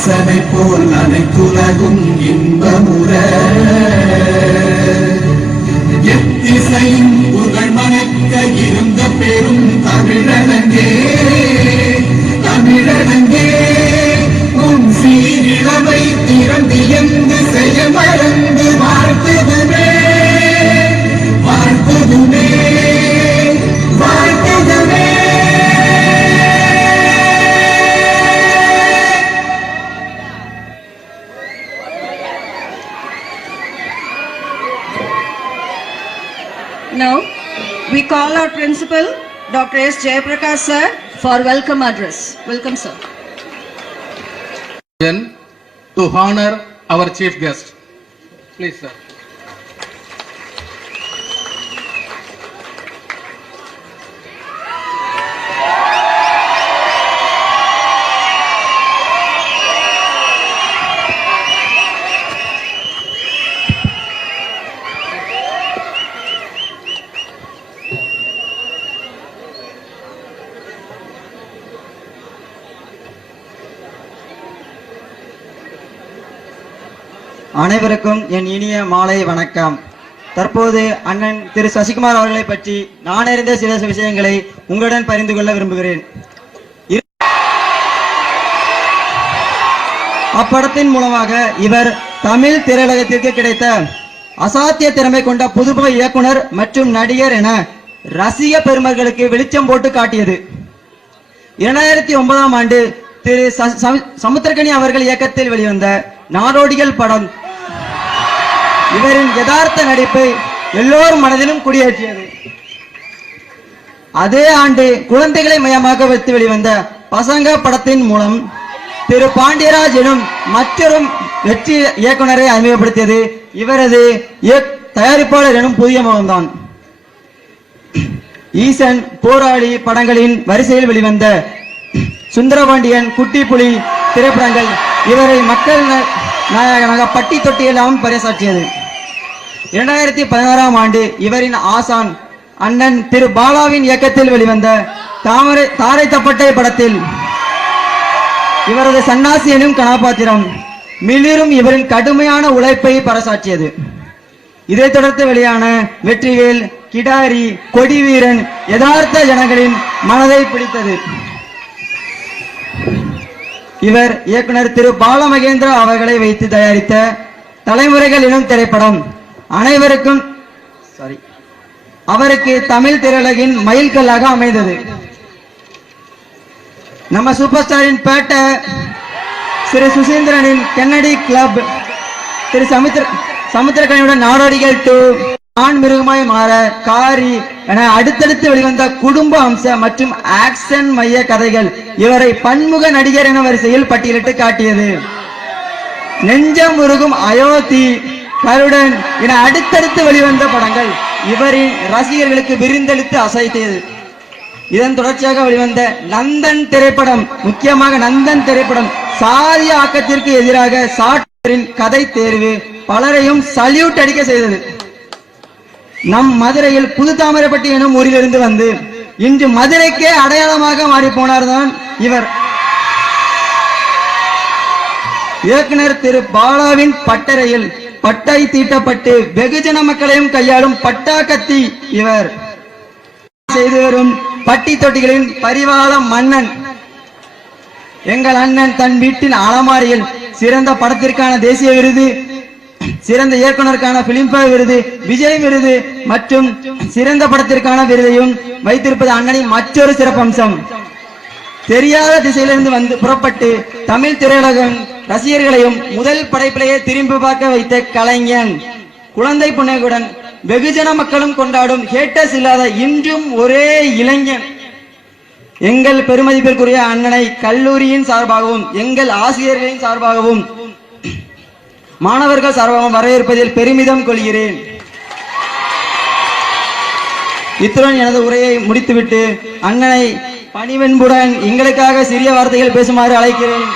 வாசனை போல் அனைத்துலகும் இன்பமுற. எத்திசையும் we call our principal, Dr. S. Jayaprakash sir, for welcome address. Welcome, sir. To honor our chief guest. Please, sir. அனைவருக்கும் என் இனிய மாலை வணக்கம். தற்போது அண்ணன் திரு சசிகுமார் அவர்களை பற்றி நான் அறிந்த சில விஷயங்களை உங்களுடன் பரிந்து கொள்ள விரும்புகிறேன். அப்படத்தின் மூலமாக இவர் தமிழ் திரையுலகத்திற்கு கிடைத்த அசாத்திய திறமை கொண்ட புதுமுக இயக்குனர் மற்றும் நடிகர் என ரசிக பெருமர்களுக்கு வெளிச்சம் போட்டு காட்டியது. இரண்டாயிரத்தி ஒன்பதாம் ஆண்டு திரு சமுத்திரகனி அவர்கள் இயக்கத்தில் வெளிவந்த நாடோடிகள் படம் இவரின் யதார்த்த நடிப்பை எல்லோரும் மனதிலும் குடியேற்றியது. அதே ஆண்டு குழந்தைகளை மையமாக வைத்து வெளிவந்த பசங்க படத்தின் மூலம் திரு பாண்டியராஜ் எனும் மற்றொரு வெற்றி இயக்குனரை அறிமுகப்படுத்தியது இவரது இயக்- தயாரிப்பாளர் எனும் புதிய முகம்தான். ஈசன் போராளி படங்களின் வரிசையில் வெளிவந்த சுந்தரபாண்டியன் குட்டி புலி திரைப்படங்கள் இவரை மக்கள் ந- நாயகனாக பட்டி தொட்டியெல்லாம் பறைசாற்றியது. இரண்டாயிரத்தி பதினாறாம் ஆண்டு இவரின் ஆசான் அண்ணன் திரு பாலாவின் இயக்கத்தில் வெளிவந்த தாமரை தாரை தப்பட்டை படத்தில் இவரது சன்னாசி எனும் கதாபாத்திரம் மிளிரும் இவரின் கடுமையான உழைப்பை பறைசாற்றியது இதைத் தொடர்ந்து வெளியான வெற்றிவேல் கிடாரி கொடிவீரன் யதார்த்த ஜனங்களின் மனதை பிடித்தது. இவர் இயக்குனர் திரு பாலமகேந்திரா அவர்களை வைத்து தயாரித்த தலைமுறைகள் எனும் திரைப்படம் அனைவருக்கும் சாரி அவருக்கு தமிழ் திரையுலகின் மயில்கல்லாக அமைந்தது. நம்ம சூப்பர் ஸ்டாரின் பேட்டை திரு சுசீந்திரனின் கென்னடி கிளப் திரு சமுத்திர சமுத்திரக்கணியுடன் நாடோடிகள் டூ ஆண் மிருகமாய் மாற காரி என அடுத்தடுத்து வெளிவந்த குடும்ப அம்ச மற்றும் ஆக்ஷன் மைய கதைகள் இவரை பன்முக நடிகர் என வரிசையில் பட்டியலிட்டு காட்டியது. நெஞ்சம் உருகும் அயோத்தி கருடன் என அடுத்தடுத்து வெளிவந்த படங்கள். இவரின் ரசிகர்களுக்கு விருந்தளித்து அசைத்தது. இதன் தொடர்ச்சியாக வெளிவந்த நந்தன் திரைப்படம் முக்கியமாக நந்தன் திரைப்படம் சாதி ஆக்கத்திற்கு எதிராக சாட்டரின் கதை தேர்வு பலரையும் சல்யூட் அடிக்க செய்தது. நம் மதுரையில் புது தாமரைப்பட்டி எனும் ஊரிலிருந்து வந்து இன்று மதுரைக்கே அடையாளமாக மாறி போனார்தான் இவர். இயக்குனர் திரு பாலாவின் பட்டறையில் பட்டை தீட்டப்பட்டு வெகுஜன மக்களையும் கையாளும் பட்டா கத்தி இவர். செய்து வரும் பட்டி தொட்டிகளின் பரிவாள மன்னன். எங்கள் அண்ணன் தன் வீட்டின் அலமாரியில் சிறந்த படத்திற்கான தேசிய விருது சிறந்த இயக்குனருக்கான பிலிம்பேர் விருது விஜய் விருது மற்றும் சிறந்த படத்திற்கான விருதையும் வைத்திருப்பது அண்ணனின் மற்றொரு சிறப்பம்சம். தெரியாத திசையிலிருந்து வந்து புறப்பட்டு தமிழ் திரையுலகம் ரசிகர்களையும் முதல் படைப்பிலேயே திரும்பி பார்க்க வைத்த கலைஞன் குழந்தை புன்னகையுடன் வெகுஜன மக்களும் கொண்டாடும் ஹேட்டஸ் இல்லாத இன்றும் ஒரே இளைஞன். எங்கள் பெருமதிப்பிற்குரிய அண்ணனை கல்லூரியின் சார்பாகவும் எங்கள் ஆசிரியர்களின் சார்பாகவும் மாணவர்கள் சார்பாகவும் வரவேற்பதில் பெருமிதம் கொள்கிறேன். இத்துடன் எனது உரையை முடித்துவிட்டு அண்ணனை பணிவென்புடன் எங்களுக்காக சிறிய வார்த்தைகள் பேசுமாறு அழைக்கிறேன்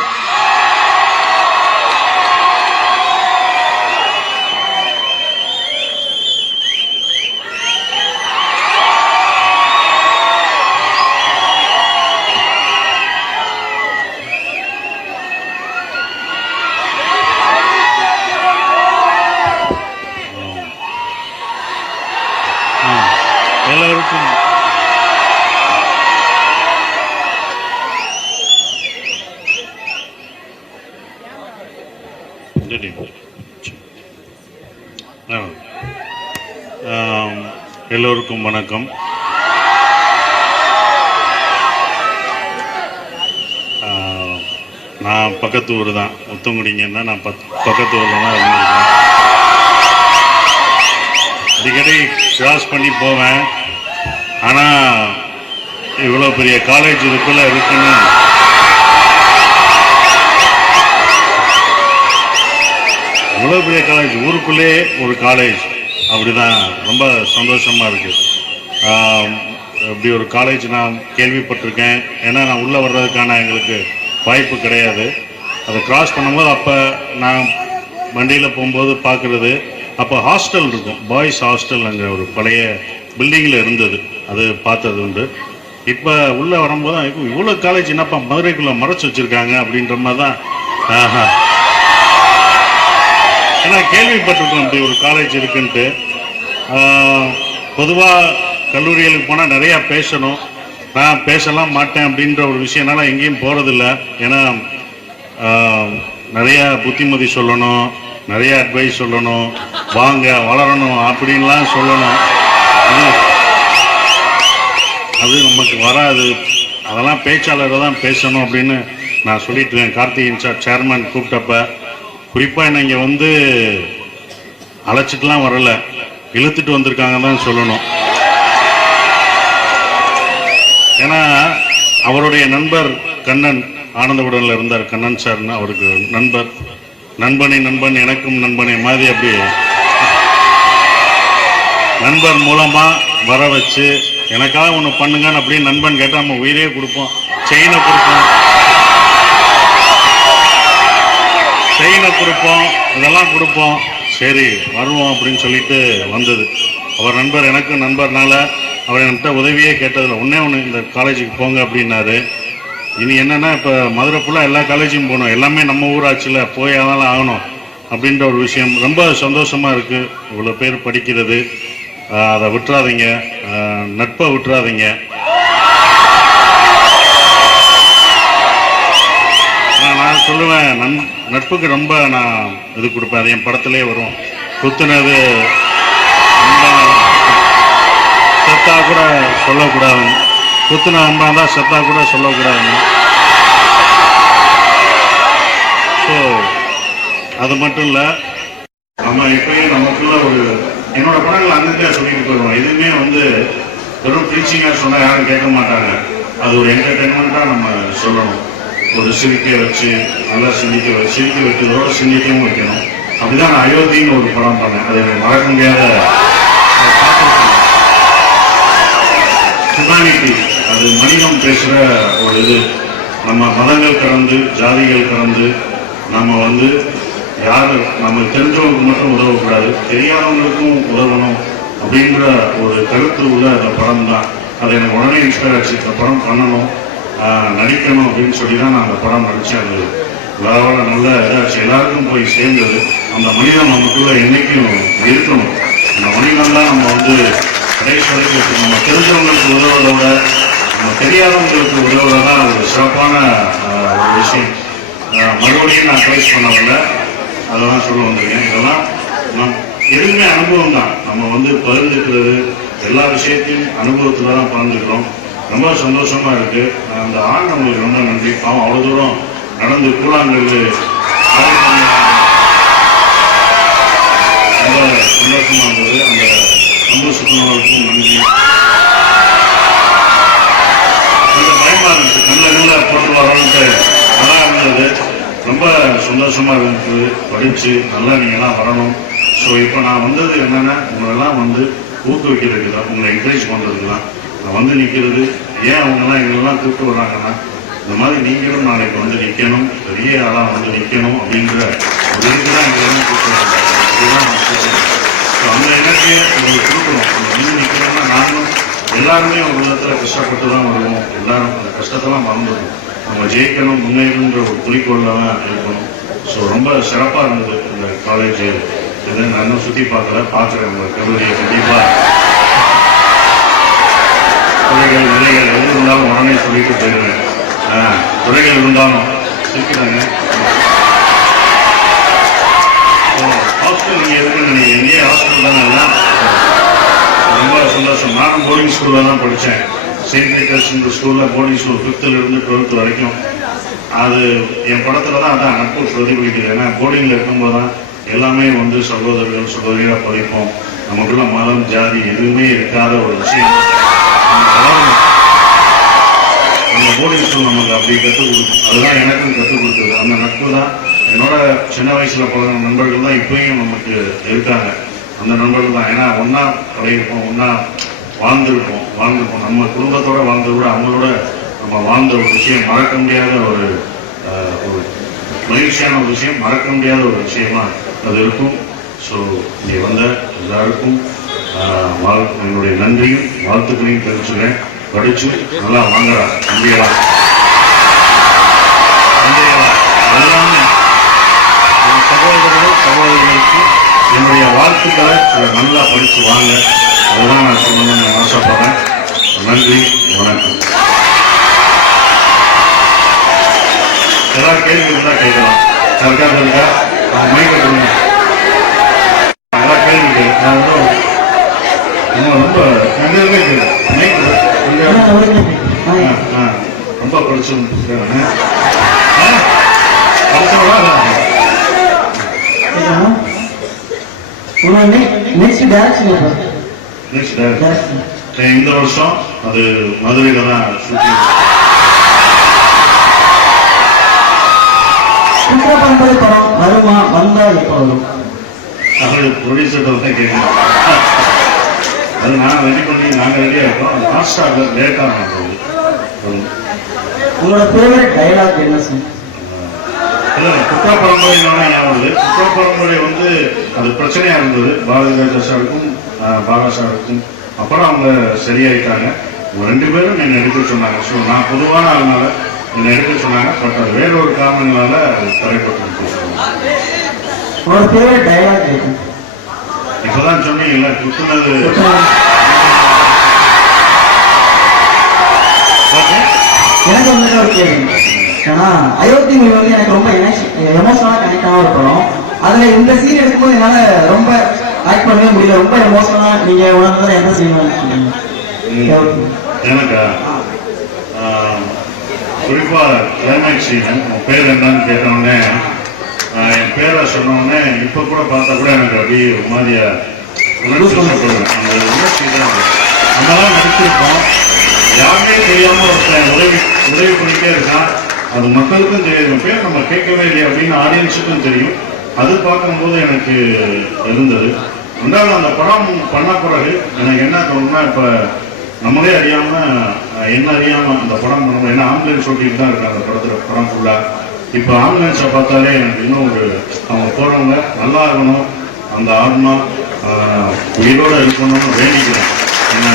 அப்படி ஆ. ஆம், வணக்கம். நான் பக்கத்து ஊர் தான். முத்தங்குடிங்கன்னா நான் பத் பக்கத்து ஊரில் தான் இருந்திருக்கேன். அடிக்கடி கிராஸ் பண்ணி போவேன். ஆனால் இவ்வளோ பெரிய காலேஜ் இதுக்குள்ளே இருக்குன்னு. இவ்வளோ பெரிய காலேஜ் ஊருக்குள்ளே ஒரு காலேஜ் அப்படிதான் ரொம்ப சந்தோஷமாக இருக்குது இப்படி ஒரு காலேஜ் நான் கேள்விப்பட்டிருக்கேன். ஏன்னா நான் உள்ளே வர்றதுக்கான எங்களுக்கு வாய்ப்பு கிடையாது. அதை கிராஸ் பண்ணும்போது அப்போ நான் வண்டியில் போகும்போது பார்க்குறது. அப்போ ஹாஸ்டல் இருக்கும். பாய்ஸ் ஹாஸ்டல் அங்கே ஒரு பழைய பில்டிங்கில் இருந்தது. அது பார்த்தது உண்டு. இப்போ உள்ளே வரும்போது தான் இவ்வளோ காலேஜ் என்னப்பா மதுரைக்குள்ளே மறைச்சி வச்சுருக்காங்க அப்படின்ற மாதிரி தான். ஏன்னா கேள்விப்பட்டிருக்கோம் இப்படி ஒரு காலேஜ் இருக்குன்ட்டு. பொதுவாக கல்லூரிகளுக்கு போனால் நிறையா பேசணும். நான் பேசலாம் மாட்டேன் அப்படின்ற ஒரு விஷயம்னால எங்கேயும் போகிறதில்ல ஏன்னா நிறையா புத்திமதி சொல்லணும் நிறைய அட்வைஸ் சொல்லணும். வாங்க வளரணும் அப்படின்லாம் சொல்லணும். அது அது நமக்கு வராது. அதெல்லாம் பேச்சாளரை தான் பேசணும் அப்படின்னு நான் சொல்லிட்டு இருக்கேன் கார்த்திகேயன் சார் சேர்மன் கூப்பிட்டப்ப. குறிப்பாக என்னை இங்கே வந்து அழைச்சிட்டுலாம் வரலை. இழுத்துட்டு வந்திருக்காங்க தான் சொல்லணும் ஏன்னா அவருடைய நண்பர் கண்ணன் ஆனந்தபுரம்ல இருந்தார் கண்ணன் சார்னு அவருக்கு நண்பர். நண்பனை நண்பன் எனக்கும் நண்பனை மாதிரி அப்படி. நண்பர் மூலமாக வர வச்சு எனக்காக ஒன்று பண்ணுங்கன்னு அப்படியே நண்பன் கேட்டால் நம்ம உயிரே கொடுப்போம். செயினை கொடுப்போம். செயினை கொடுப்போம். இதெல்லாம் கொடுப்போம். சரி வருவோம் அப்படின்னு சொல்லிட்டு வந்தது. அவர் நண்பர் எனக்கும் நண்பர்னால அவர் என்கிட்ட உதவியே கேட்டதில்லை. ஒன்றே ஒன்று இந்த காலேஜுக்கு போங்க அப்படின்னாரு. இனி என்னென்னா இப்போ மதுரை ஃபுல்லாக எல்லா காலேஜும் போகணும். எல்லாமே நம்ம ஊராட்சியில் போய் அதெல்லாம் ஆகணும் அப்படின்ற ஒரு விஷயம். ரொம்ப சந்தோஷமாக இருக்குது இவ்வளோ பேர் படிக்கிறது. அதை விட்டுறாதீங்க. நட்பை விட்டுறாதீங்க. நான் நான் சொல்லுவேன். நன் நட்புக்கு ரொம்ப நான் இது கொடுப்பேன். அது என் படத்துலேயே வரும். குத்துனது ரொம்ப செத்தா கூட சொல்லக்கூடாது. குத்துன அம்மா தான் செத்தா கூட சொல்லக்கூடாது. ஸோ அது மட்டும் இல்லை நம்ம இப்பயும் நமக்குள்ள ஒரு என்னோட படங்கள் அங்கங்கே சொல்லிட்டு போயிடுவோம். எதுவுமே வந்து வெறும் ப்ரீச்சிங்காக சொன்னால் யாரும் கேட்க மாட்டாங்க. அது ஒரு என்டர்டெயின்மெண்ட்டாக நம்ம சொல்லணும். ஒரு சிரிக்க வச்சு நல்லா சிந்திக்க வச்சு சிரிக்க வைக்கிறதோட சிந்திக்கவும் வைக்கணும். அப்படிதான் நான் அயோத்தின்னு ஒரு படம் பண்ணேன். அது எனக்கு மறக்க முடியாத ஹியூமானிட்டி அது மனிதம் பேசுகிற ஒரு இது. நம்ம மதங்கள் கடந்து ஜாதிகள் கடந்து நம்ம வந்து யார் நம்ம தெரிஞ்சவங்களுக்கு மட்டும் உதவக்கூடாது. தெரியாதவங்களுக்கும் உதவணும் அப்படின்ற ஒரு கருத்து உள்ள அந்த படம் தான். அது எனக்கு உடனே இன்ஸ்பயர் ஆச்சு. இந்த படம் பண்ணணும் நடிக்கணும் அப்படின்னு சொல்லி தான் நான் அந்த படம் நடித்தேன் அது வேற நல்ல இதாச்சு. எல்லாருக்கும் போய் சேர்ந்தது. அந்த மனிதன் நமக்குள்ள என்றைக்கும் இருக்கணும். அந்த மனிதன் தான் நம்ம வந்து கடைசி வரைக்கும் நம்ம தெரிஞ்சவங்களுக்கு உதவுறதோட நம்ம தெரியாதவங்களுக்கு உதவுறதா ஒரு சிறப்பான ஒரு விஷயம். மறுபடியும் நான் ட்ரைஸ் பண்ணவில்லை. அதெல்லாம் சொல்ல வந்திருக்கேன். இதெல்லாம் நம் எதுவுமே அனுபவம் தான். நம்ம வந்து பகிர்ந்துக்கிறது எல்லா விஷயத்தையும் அனுபவத்தில் தான் பகிர்ந்துக்கிறோம். ரொம்ப சந்தோஷமாக இருக்குது அந்த ஆண் நம்மளுக்கு ரொம்ப நன்றி. பாவம் அவ்வளோ தூரம் நடந்து கூழாங்கல் சம்பு சுற்றுனவர்களுக்கும் நன்றி கொஞ்சம் கண்ணில் போட்டு வரோன்ட்டு நல்லா இருந்தது. ரொம்ப சந்தோஷமாக இருந்தது. படித்து நல்லா நீங்கள்லாம் வரணும். ஸோ இப்போ நான் வந்தது என்னென்னா உங்களெல்லாம் வந்து ஊக்குவிக்கிறதுக்கு தான் உங்களை என்கரேஜ் பண்ணுறதுக்கு தான். நான் வந்து நிற்கிறது ஏன் அவங்கெல்லாம் எங்களெல்லாம் கூப்பிட்டு வர்றாங்கன்னா இந்த மாதிரி நீங்களும் நாளைக்கு வந்து நிற்கணும் பெரிய ஆளாக வந்து நிற்கணும் அப்படின்ற ஒரு இதுதான் எங்களெல்லாம் கூப்பிட்டு வர்றாங்க இதுதான் நான் எனக்கு உங்களுக்கு கொடுக்கணும் அந்த நானும் எல்லாருமே ஒரு விதத்தில் கஷ்டப்பட்டு தான் வருவோம். எல்லாரும் அந்த கஷ்டத்தெல்லாம் மறந்துடும் நம்ம ஜெயிக்கணும் முன்னேறணுன்ற ஒரு குறிக்கோளில் தான் இருக்கணும். ஸோ ரொம்ப சிறப்பாக இருந்தது இந்த காலேஜ் இதை நான் இன்னும் சுற்றி பார்க்கல பார்க்குறேன் உங்கள் கல்லூரியை கண்டிப்பாக துறைகள் நிலைகள் எது இருந்தாலும் உடனே சொல்லிட்டு போயிடுவேன். துறைகள் இருந்தாலும் சிரிக்கிறாங்க. இளங்கெல்லாம் ரொம்ப சந்தோஷம். நானும் போர்டிங் ஸ்கூலில் தான் படித்தேன் செயின்ட் ரீட்டர்ஸ்ன்ற ஸ்கூலில் போர்டிங் ஸ்கூல் ஃபிஃப்த்துலேருந்து டுவெல்த் வரைக்கும். அது என் படத்தில் தான் அதான் நட்பு பிரதிபலிக்குது ஏன்னா போர்டிங்கில் இருக்கும்போது தான் எல்லாமே வந்து சகோதரர்கள் சகோதரிகளாக படிப்போம். நமக்குள்ள மதம் ஜாதி எதுவுமே இருக்காத ஒரு விஷயம். அந்த போர்டிங் ஸ்கூல் நமக்கு அப்படி கற்றுக் கொடுக்கும் அதுதான் எனக்கும் கற்றுக் கொடுத்தது. அந்த நட்பு தான். என்னோட சின்ன வயசில் பழகின நண்பர்கள் தான் இப்பயும் நமக்கு இருக்காங்க. அந்த நண்பர்கள் தான். ஏன்னா ஒன்றா பழகிருப்போம் ஒன்றா வாழ்ந்திருப்போம் வாழ்ந்திருப்போம். நம்ம குடும்பத்தோட வாழ்ந்ததோட விட அவங்களோட நம்ம வாழ்ந்த ஒரு விஷயம் மறக்க முடியாத ஒரு ஒரு மகிழ்ச்சியான ஒரு விஷயம் மறக்க முடியாத ஒரு விஷயமா அது இருக்கும். ஸோ இங்கே வந்த எல்லாருக்கும் வாழ் என்னுடைய நன்றியும் வாழ்த்துக்களையும் தெரிவிச்சுக்கிறேன். படிச்சு நல்லா வாங்குறா தம்பிகளா வாழ்த்துக்களை நல்லா படிச்சு வாங்க. அதுதான் நான் சொல்லணும்னு நான் ஆசைப்படுறேன். நன்றி வணக்கம். ஏதாவது கேள்வி இருந்தா கேட்கலாம். சர்க்கா இருக்கா? மைக்க கொடுங்க. ஏதாவது கேள்வி கேட்கு நான் வந்து இன்னும் ரொம்ப. ரொம்ப படிச்சு படிச்சவளா நெக்ஸ்ட் டேரக்ஷன் நெக்ஸ்ட் இந்த வருஷம் அது மதுரையில தான் ஷூட்டிங் சுற்ற பரம்பரை படம் வருமா வந்தா எப்போ வரும்? அது ப்ரொடியூசர் தான் கேட்கணும். அது நான் ரெடி பண்ணி நாங்கள் ரெடியாக இருக்கோம் அது ஃபாஸ்டாக லேட்டாக நடந்தது உங்களோட ஃபேவரட் டயலாக் என்ன சார் இல்லை குற்றா பரம்பரைனால ஞாபகம். குற்றா பரம்பரை வந்து அது பிரச்சனையாக இருந்தது. பாரதி ராஜா சாருக்கும் பாலா சாருக்கும். அப்புறம் அவங்க சரியாயிட்டாங்க. ரெண்டு பேரும் என்னை எடுக்க சொன்னாங்க. ஸோ நான் பொதுவான ஆளுனால என்னை எடுக்க சொன்னாங்க. பட் அது வேற ஒரு காரணங்களால அது தடைப்பட்டு டயலாக் என்ன இப்போதான் சொன்னீங்கல்ல குத்துனது. எனக்கு ஒரு கேள்வி ஏன்னா அயோத்தி மூவி வந்து எனக்கு ரொம்ப எமோஷனலாக கனெக்ட் ஆன ஒரு படம் இந்த சீன் எடுக்கும்போது என்னால் ரொம்ப ஆக்ட் பண்ணவே முடியல. ரொம்ப எமோஷனலாக நீங்கள் உணர்ந்தால் என்ன சீன் எனக்கா? குறிப்பாக குறிப்பா கிளைமேக்ஸ் சீன் உன் பேர் என்னன்னு கேட்டவுடனே என் பேரை சொன்னவுடனே இப்போ கூட பார்த்தா கூட எனக்கு அப்படியே மாதிரியாக மாதிரியா உணர்ச்சி அந்த உணர்ச்சி தான் அது. நம்மளாம் நடிச்சிருப்போம் யாருமே தெரியாமல் ஒருத்தன் உதவி உதவி பண்ணிட்டே இருக்கான். அது மக்களுக்கும் தெரியும். பேர் நம்ம கேட்கவே இல்லையா? அப்படின்னு ஆடியன்ஸுக்கும் தெரியும். அது பார்க்கும்போது எனக்கு இருந்தது. ரெண்டாவது அந்த படம் பண்ண பிறகு எனக்கு என்ன தோணுன்னா இப்போ நம்மளே அறியாமல் என்ன அறியாமல் அந்த படம் பண்ணணும். ஏன்னா ஆம்புலன்ஸ் ஓட்டிட்டு தான் இருக்கு அந்த படத்தில் படம் ஃபுல்லாக இப்போ ஆம்புலன்ஸை பார்த்தாலே எனக்கு இன்னும் ஒரு அவங்க போகிறவங்க நல்லா இருக்கணும். அந்த ஆத்மா உயிரோடு இருக்கணும்னு வேண்டிக்கிறேன். என்ன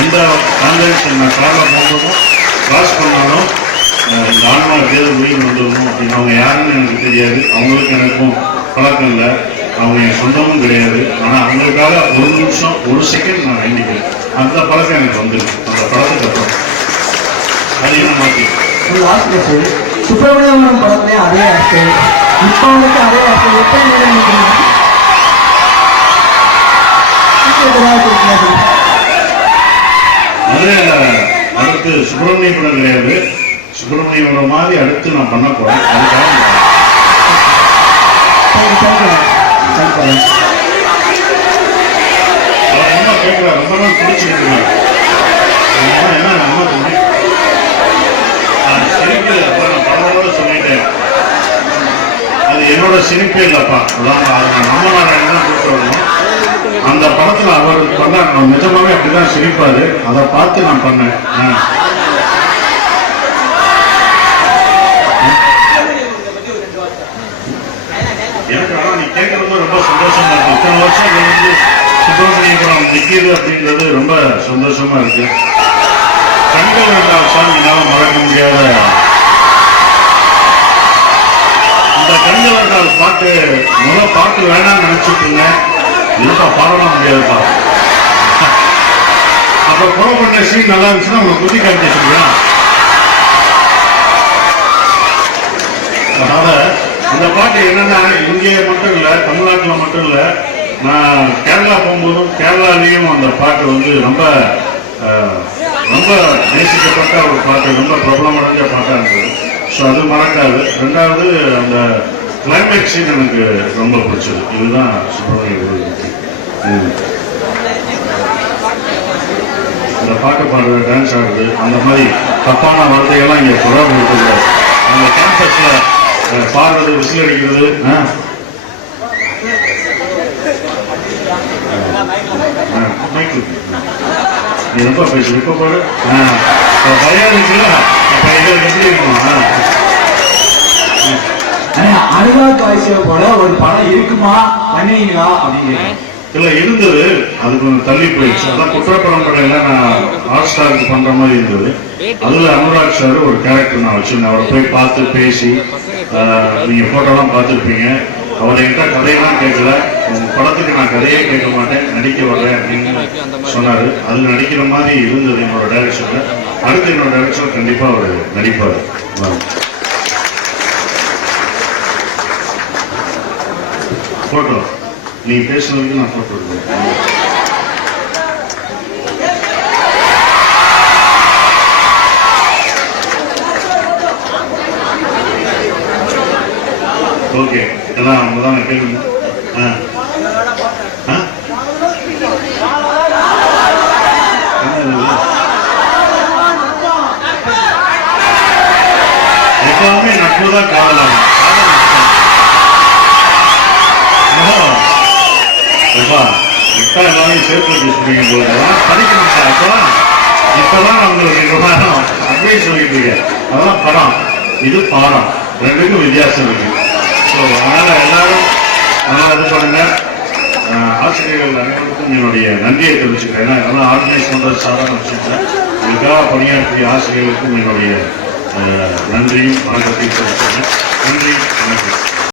எந்த ஆம்புலன்ஸ் நான் காரில் போகும்போதும் கிராஸ் பண்ணாலும் அஹ், இந்த உயிர் வந்துடணும் அப்படின்னு அவங்க யாருன்னு எனக்கு தெரியாது. அவங்களுக்கு எனக்கும் பழக்கம் இல்லை. அவங்க என் சொந்தமும் கிடையாது. ஆனால் அவங்களுக்காக ஒரு நிமிஷம் ஒரு செகண்ட் நான் வேண்டிக்கிறேன் அந்த பழக்கம் எனக்கு வந்துருக்கு அந்த படத்துக்கு அப்புறம். அது என்ன மாற்றி சுப்பிரமணியபுரம் படத்துலயும் அதே ஆக்டர் இப்போ வந்துட்டு அதே ஆக்டர் எப்படி மதுரையில் அடுத்து சுப்பிரமணியபுரம் கிடையாது. சுப்பிரமணியபுரம் மாதிரி அடுத்து நான் பண்ண போறேன். அம்மா கேட்குறாரு ரொம்ப நாள் பிடிச்சிருக்கீங்க என்ன அம்மா சிரிப்பு அப்ப நான் பலரோட சொல்லிட்டேன். அது என்னோட சிரிப்பே இல்லப்பா. அதான் அது நான் நம்ம நாராயணன் தான் வரணும் அந்த படத்துல அவர் பண்ண நான் நிஜமாவே அப்படிதான் சிரிப்பாரு. அதை பார்த்து நான் பண்ணேன். எனக்கு ஆனா நீ கேட்கறது ரொம்ப சந்தோஷமா இருக்கு. இத்தனை வருஷம் கழிஞ்சு சுப்பிரமணியபுரம் நிற்கிது அப்படின்றது ரொம்ப சந்தோஷமா இருக்கு. கண்கள் வேண்டாம் சாங் என்னால் மறக்க முடியாத இந்த கண்கள் வேண்டாம் பாட்டு முத பாட்டு வேணாம்னு நினைச்சிட்டு இருந்தேன். இல்லப்பா பாடலாம் முடியாதுப்பா. அப்ப கொலை பண்ண சீன் நல்லா இருந்துச்சுன்னா உங்களை குத்தி காமிக்க சொல்லியா அதனால இந்த பாட்டு என்னன்னா இங்கே மட்டும் இல்லை தமிழ்நாட்டில் மட்டும் இல்லை நான் கேரளா போகும்போதும் கேரளாலையும் அந்த பாட்டு வந்து ரொம்ப ரொம்ப நேசிக்கப்பட்ட ஒரு பாட்டு ரொம்ப பிரபலமடைஞ்ச பாட்டாக இருந்தது. ஸோ அது மறக்காது. ரெண்டாவது அந்த கிளைமேக்ஸ் சீன் எனக்கு ரொம்ப பிடிச்சது. இதுதான் சுப்பிரமணிய அந்த இந்த பாட்டு பாடுறது டான்ஸ் ஆடுறது அந்த மாதிரி தப்பான வார்த்தைகள்லாம் இங்கே தொடர்பு இருக்குது அந்த கேம்பஸில் பாடுறது விசில் அடிக்கிறது. ரொம்ப பேசு இப்போ பாடு பயம் இருக்குல்ல அப்போ எங்களுக்கு எப்படி இருக்கும் ஆ. அனுராக் காஷ்யப் போல ஒரு படம் இருக்குமா? பண்ணுவீங்களா அப்படின்னு. இல்ல இருந்தது. அது கொஞ்சம் தள்ளி போயிடுச்சு. அதான் குற்றப்பரம்பரையில நான் ஹாட் ஸ்டாருக்கு பண்ற மாதிரி இருந்தது. அதுல அனுராக் சார் ஒரு கேரக்டர் நான் வச்சிருந்தேன். அவரை போய் பார்த்து பேசி நீங்க போட்டோலாம் பார்த்துருப்பீங்க. அவர் என்கிட்ட கதையெல்லாம் கேட்கல. உங்க படத்துக்கு நான் கதையே கேட்க மாட்டேன். நடிக்க வர்றேன் அப்படின்னு சொன்னாரு. அது நடிக்கிற மாதிரி இருந்தது என்னோட டைரக்ஷன்ல அடுத்து என்னோட டைரக்ஷன் கண்டிப்பா அவர் நடிப்பார். போட்டோ நீ பேசுனதுக்கு நான் போட்டோ எடுக்கிறேன். ஓகே எல்லாம் அவங்க தான் கேள்வி ஆ. ஆ? எப்பவுமே நட்பு தான் காதலாகும் ரொம்ப இப்ப எல்லாரையும் சேர்த்து வச்சு போல. அதெல்லாம் படிக்கணும் சார் அப்போ இப்போதான் உங்களுக்கு விவகாரம் அப்படியே சொல்லிட்டு இருக்கேன் அதெல்லாம் படம். இது பாடம். ரெண்டுக்கும் வித்தியாசம் இருக்கு. ஸோ அதனால் எல்லாரும் நல்லா இது பண்ணுங்க. ஆசிரியர்கள் அனைவருக்கும் என்னுடைய நன்றியை தெரிவிச்சுக்கிறேன். ஏன்னா இதெல்லாம் ஆர்கனைஸ் பண்ணுறது சாதாரண விஷயம் இதுக்காக பணியாற்றிய ஆசிரியர்களுக்கும் என்னுடைய நன்றியும் வணக்கத்தையும் தெரிவிச்சுக்கிறேன். நன்றி வணக்கம்.